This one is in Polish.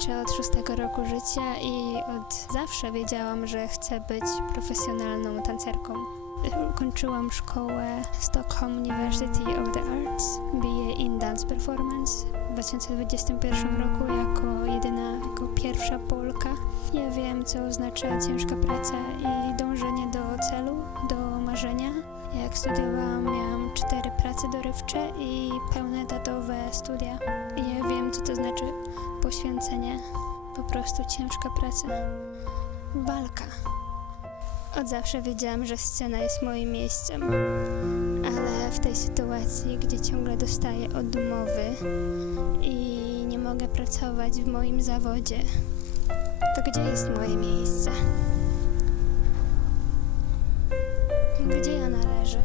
tańczę od szóstego roku życia i od zawsze wiedziałam, że chcę być profesjonalną tancerką. Kończyłam szkołę Stockholm University of the Arts, BA in Dance Performance w 2021 roku jako jedyna, jako pierwsza Polka. Ja wiem, co oznacza ciężka praca i dążenie do celu, do marzenia. Jak studiowałam, miałam cztery prace dorywcze i pełne etatowe studia. Ja wiem, co to znaczy poświęcenie, po prostu ciężka praca, walka. Od zawsze wiedziałam, że scena jest moim miejscem, ale w tej sytuacji, gdzie ciągle dostaję odmowy i nie mogę pracować w moim zawodzie, to gdzie jest moje miejsce? Gdzie ja należę?